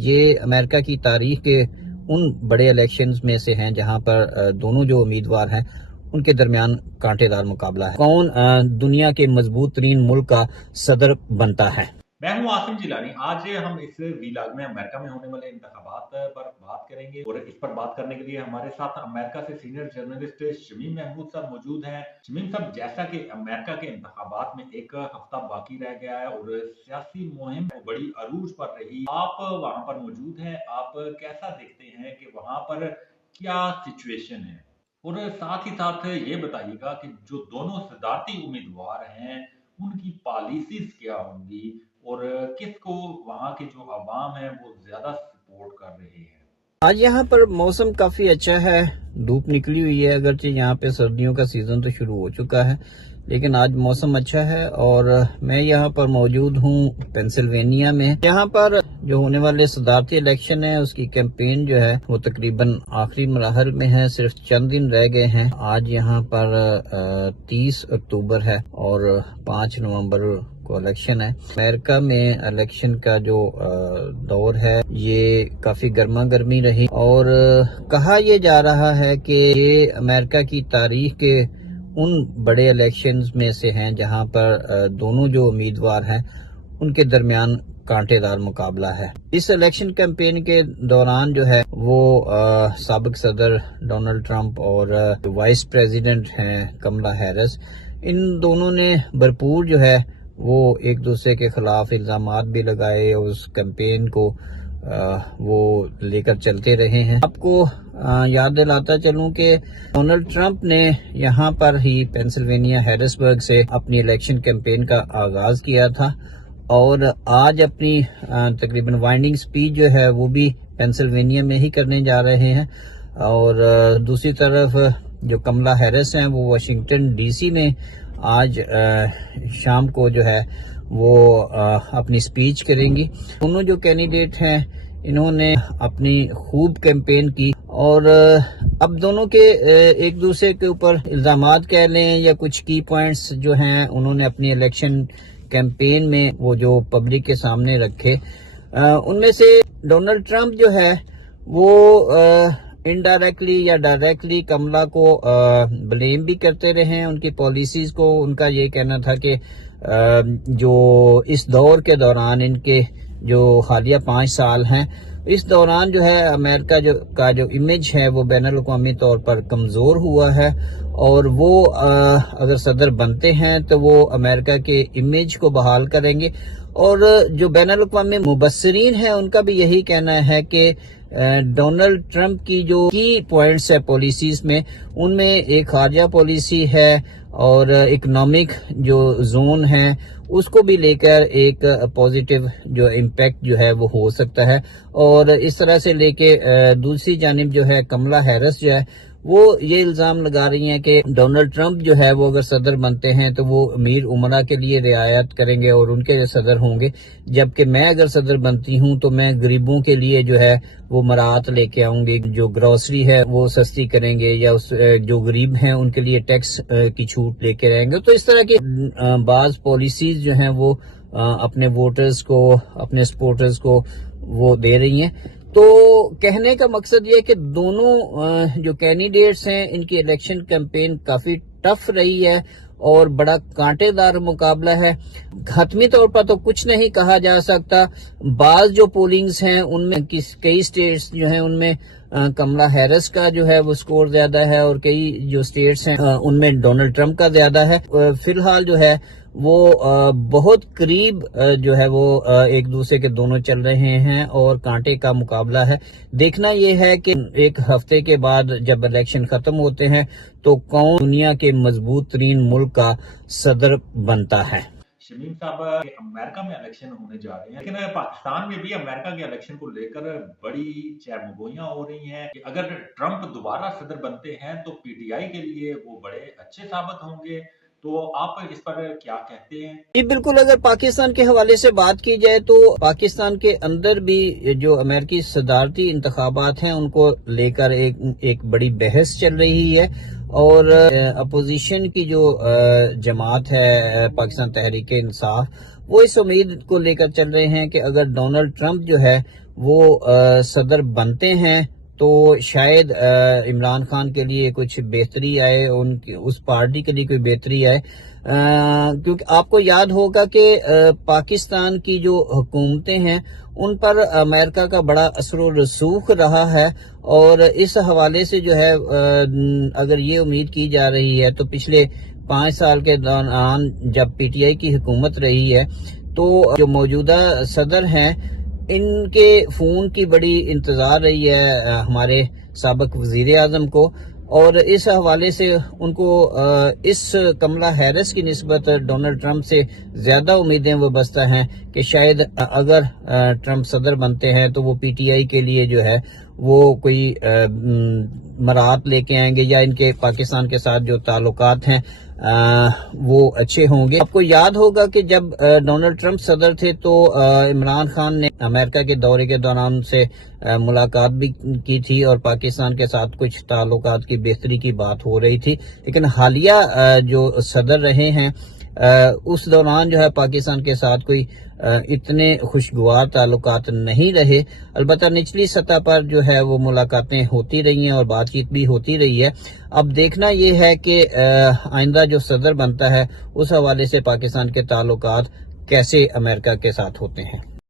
یہ امریکہ کی تاریخ کے ان بڑے الیکشنز میں سے ہیں جہاں پر دونوں جو امیدوار ہیں ان کے درمیان کانٹے دار مقابلہ ہے۔ کون دنیا کے مضبوط ترین ملک کا صدر بنتا ہے؟ میں ہوں عاصم جیلانی۔ آج ہم اس ویلاگ میں امریکہ میں ہونے والے انتخابات پر بات کریں گے، اور اس پر بات کرنے کے لیے ہمارے ساتھ امریکہ سے سینئر جرنلسٹ شمیم محمود صاحب موجود ہیں۔ شمیم صاحب، جیسا کہ امریکہ کے انتخابات میں ایک ہفتہ باقی رہ گیا ہے اور سیاسی مہم بڑی عروج پر رہی، آپ وہاں پر موجود ہیں، آپ کیسا دیکھتے ہیں کہ وہاں پر کیا سچویشن ہے؟ اور ساتھ ہی ساتھ یہ بتائیے گا کہ جو دونوں صدارتی امیدوار ہیں ان کی پالیسیز کیا ہوں گی، اور کس کو وہاں کے جو عوام ہیں وہ زیادہ سپورٹ کر رہے ہیں؟ آج یہاں پر موسم کافی اچھا ہے، دھوپ نکلی ہوئی ہے، اگرچہ یہاں پہ سردیوں کا سیزن تو شروع ہو چکا ہے، لیکن آج موسم اچھا ہے اور میں یہاں پر موجود ہوں پینسلوینیا میں۔ یہاں پر جو ہونے والے صدارتی الیکشن ہے اس کی کیمپین جو ہے وہ تقریباً آخری مراحل میں ہے، صرف چند دن رہ گئے ہیں۔ آج یہاں پر 30 اکتوبر ہے اور 5 نومبر کو الیکشن ہے۔ امریکہ میں الیکشن کا جو دور ہے یہ کافی گرما گرمی رہی، اور کہا یہ جا رہا ہے کہ یہ امریکہ کی تاریخ کے ان بڑے الیکشنز میں سے ہیں جہاں پر دونوں جو امیدوار ہیں ان کے درمیان کانٹے دار مقابلہ ہے۔ اس الیکشن کیمپین کے دوران جو ہے وہ سابق صدر ڈونلڈ ٹرمپ اور وائس پریزیڈنٹ ہیں کملا ہیرس، ان دونوں نے بھرپور جو ہے وہ ایک دوسرے کے خلاف الزامات بھی لگائے اور اس کیمپین کو وہ لے کر چلتے رہے ہیں۔ آپ کو یاد دلاتا چلوں کہ ڈونلڈ ٹرمپ نے یہاں پر ہی پینسلوینیا ہیرسبرگ سے اپنی الیکشن کیمپین کا آغاز کیا تھا، اور آج اپنی تقریباً وائنڈنگ سپیچ جو ہے وہ بھی پینسلوینیا میں ہی کرنے جا رہے ہیں، اور دوسری طرف جو کملا ہیرس ہیں وہ واشنگٹن ڈی سی میں آج شام کو جو ہے وہ اپنی سپیچ کریں گی۔ دونوں جو کینڈیڈیٹ ہیں انہوں نے اپنی خوب کیمپین کی، اور اب دونوں کے ایک دوسرے کے اوپر الزامات کہہ لیں یا کچھ کی پوائنٹس جو ہیں انہوں نے اپنی الیکشن کیمپین میں وہ جو پبلک کے سامنے رکھے، ان میں سے ڈونلڈ ٹرمپ جو ہے وہ انڈائریکٹلی یا ڈائریکٹلی کملا کو بلیم بھی کرتے رہے ہیں ان کی پالیسیز کو۔ ان کا یہ کہنا تھا کہ جو اس دور کے دوران ان کے جو حالیہ 5 سال ہیں اس دوران جو ہے امریکہ کا جو امیج ہے وہ بین الاقوامی طور پر کمزور ہوا ہے، اور وہ اگر صدر بنتے ہیں تو وہ امریکہ کے امیج کو بحال کریں گے۔ اور جو بین الاقوامی مبصرین ہیں ان کا بھی یہی کہنا ہے کہ ڈونلڈ ٹرمپ کی جو کی پوائنٹس ہے پالیسیز میں، ان میں ایک خارجہ پالیسی ہے اور اکنامک جو زون ہے اس کو بھی لے کر ایک پازیٹیو جو امپیکٹ جو ہے وہ ہو سکتا ہے۔ اور اس طرح سے لے کے دوسری جانب جو ہے کملا ہیرس جو ہے وہ یہ الزام لگا رہی ہیں کہ ڈونلڈ ٹرمپ جو ہے وہ اگر صدر بنتے ہیں تو وہ امیر امرا کے لیے رعایت کریں گے اور ان کے صدر ہوں گے، جبکہ میں اگر صدر بنتی ہوں تو میں غریبوں کے لیے جو ہے وہ مراعات لے کے آؤں گی، جو گروسری ہے وہ سستی کریں گے، یا جو غریب ہیں ان کے لیے ٹیکس کی چھوٹ لے کے رہیں گے۔ تو اس طرح کی بعض پالیسیز جو ہیں وہ اپنے ووٹرز کو، اپنے سپورٹرز کو وہ دے رہی ہیں۔ تو کہنے کا مقصد یہ کہ دونوں جو کینڈیڈیٹس ہیں ان کی الیکشن کیمپین کافی ٹف رہی ہے اور بڑا کانٹے دار مقابلہ ہے۔ حتمی طور پر تو کچھ نہیں کہا جا سکتا، بعض جو پولنگز ہیں ان میں کئی سٹیٹس جو ہیں ان میں کملا ہیرس کا جو ہے وہ سکور زیادہ ہے، اور کئی جو سٹیٹس ہیں ان میں ڈونلڈ ٹرمپ کا زیادہ ہے۔ فی الحال جو ہے وہ بہت قریب جو ہے وہ ایک دوسرے کے دونوں چل رہے ہیں اور کانٹے کا مقابلہ ہے۔ دیکھنا یہ ہے کہ ایک ہفتے کے بعد جب الیکشن ختم ہوتے ہیں تو کون دنیا کے مضبوط ترین ملک کا صدر بنتا ہے۔ شمیم صاحب، امریکہ میں الیکشن ہونے جا رہے ہیں، لیکن پاکستان میں بھی امریکہ کے الیکشن کو لے کر بڑی چہمگوئیاں ہو رہی ہیں کہ اگر ٹرمپ دوبارہ صدر بنتے ہیں تو پی ٹی آئی کے لیے وہ بڑے اچھے ثابت ہوں گے، تو آپ اس پر کیا کہتے ہیں؟ جی بالکل، اگر پاکستان کے حوالے سے بات کی جائے تو پاکستان کے اندر بھی جو امریکی صدارتی انتخابات ہیں ان کو لے کر ایک بڑی بحث چل رہی ہے، اور اپوزیشن کی جو جماعت ہے پاکستان تحریک انصاف وہ اس امید کو لے کر چل رہے ہیں کہ اگر ڈونلڈ ٹرمپ جو ہے وہ صدر بنتے ہیں تو شاید عمران خان کے لیے کچھ بہتری آئے، اس پارٹی کے لیے کوئی بہتری آئے، کیونکہ آپ کو یاد ہوگا کہ پاکستان کی جو حکومتیں ہیں ان پر امریکہ کا بڑا اثر و رسوخ رہا ہے، اور اس حوالے سے جو ہے اگر یہ امید کی جا رہی ہے تو پچھلے 5 سال کے دوران جب پی ٹی آئی کی حکومت رہی ہے تو جو موجودہ صدر ہیں ان کے فون کی بڑی انتظار رہی ہے ہمارے سابق وزیر اعظم کو، اور اس حوالے سے ان کو اس کملا ہیرس کی نسبت ڈونلڈ ٹرمپ سے زیادہ امیدیں وابستہ ہیں کہ شاید اگر ٹرمپ صدر بنتے ہیں تو وہ پی ٹی آئی کے لیے جو ہے وہ کوئی مراعات لے کے آئیں گے، یا ان کے پاکستان کے ساتھ جو تعلقات ہیں وہ اچھے ہوں گے۔ آپ کو یاد ہوگا کہ جب ڈونلڈ ٹرمپ صدر تھے تو عمران خان نے امریکہ کے دورے کے دوران ان سے ملاقات بھی کی تھی، اور پاکستان کے ساتھ کچھ تعلقات کی بہتری کی بات ہو رہی تھی، لیکن حالیہ جو صدر رہے ہیں اس دوران جو ہے پاکستان کے ساتھ کوئی اتنے خوشگوار تعلقات نہیں رہے۔ البتہ نچلی سطح پر جو ہے وہ ملاقاتیں ہوتی رہی ہیں اور بات چیت بھی ہوتی رہی ہے۔ اب دیکھنا یہ ہے کہ آئندہ جو صدر بنتا ہے اس حوالے سے پاکستان کے تعلقات کیسے امریکہ کے ساتھ ہوتے ہیں۔